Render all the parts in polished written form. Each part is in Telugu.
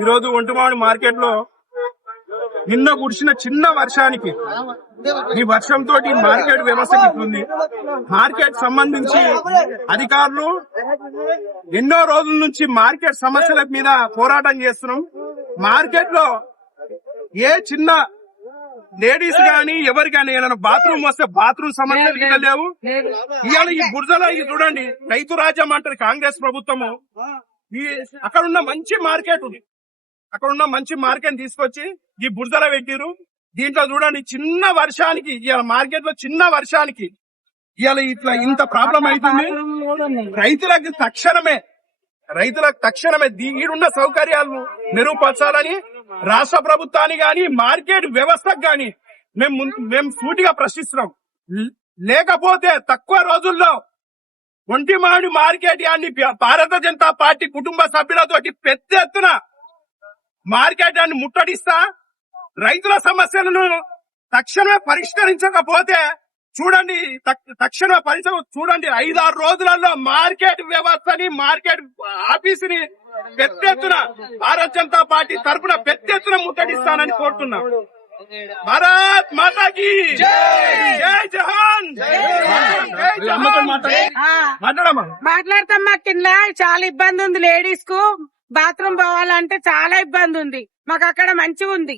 ఈరోజు ఒంటిమామిడి మార్కెట్ లో నిన్న కురిసిన చిన్న వర్షానికి ఈ వర్షంతో మార్కెట్ వ్యవస్థ ఉంది. మార్కెట్ సంబంధించి అధికారులు ఎన్నో రోజుల నుంచి మార్కెట్ సమస్యల మీద పోరాటం చేస్తున్నాం. మార్కెట్ లో ఏ చిన్న లేడీస్ గాని ఎవరు గాని ఏదైనా బాత్రూమ్ వస్తే బాత్రూమ్ సమస్యలు లేవు. ఇవాళ ఈ బురదలో ఇది చూడండి, రైతు రాజ్యం అంటారు కాంగ్రెస్ ప్రభుత్వము. ఈ అక్కడున్న మంచి మార్కెట్ ఉంది, అక్కడున్న మంచి మార్కెట్ తీసుకొచ్చి ఈ బురదలో పెట్టిరు. దీంట్లో చూడండి చిన్న వర్షానికి ఇవాళ మార్కెట్ లో చిన్న వర్షానికి ఇవాళ ఇట్లా ఇంత ప్రాబ్లం అవుతుంది. రైతులకు తక్షణమే ఈడున్న సౌకర్యాలను మెరుగుపరచాలని రాష్ట్ర ప్రభుత్వాన్ని గాని మార్కెట్ వ్యవస్థకు గాని మేము సూటిగా ప్రశ్నిస్తున్నాం. లేకపోతే తక్కువ రోజుల్లో ఒంటిమామిడి మార్కెట్ యాన్ని భారతీయ జనతా పార్టీ కుటుంబ సభ్యులతోటి పెద్ద ఎత్తున మార్కెట్ యాన్ని ముట్టడిస్తా. రైతుల సమస్యలను తక్షణమే పరిష్కరించకపోతే చూడండి, చూడండి 5-6 రోజులలో మార్కెట్ వ్యవస్థని మార్కెట్ ఆఫీసుని పెద్ద ఎత్తున భారతీయ జనతా పార్టీ తరఫున పెద్ద ఎత్తున ముట్టడిస్తానని కోరుతున్నాం. భారత్ మాతాకి జై జహాన్. మాట్లాడతాం. మాకు కింద చాలా ఇబ్బంది ఉంది. లేడీస్ కు బాత్రూమ్ పోవాలంటే చాలా ఇబ్బంది ఉంది. మాకు అక్కడ మంచిగా ఉంది.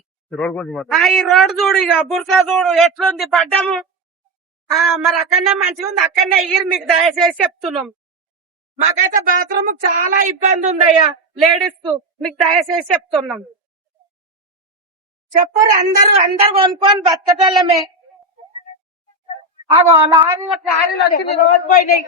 ఈ రోడ్ చూడు, ఇక బుర్కా చూడు ఎట్లుంది పడ్డాము. మరి అక్కడనే మంచిగా ఉంది, అక్కడనే ఎగిరి మీకు దయచేసి చెప్తున్నాం. మాకైతే బాత్రూమ్ చాలా ఇబ్బంది ఉంది అయ్యా. లేడీస్ కు మీకు దయచేసి చెప్తున్నాం. చెప్పరు అందరు కొనుక్కొని బతకటోళ్ళమే. అగో లారీలో వచ్చి రోడ్ పోయినాయి.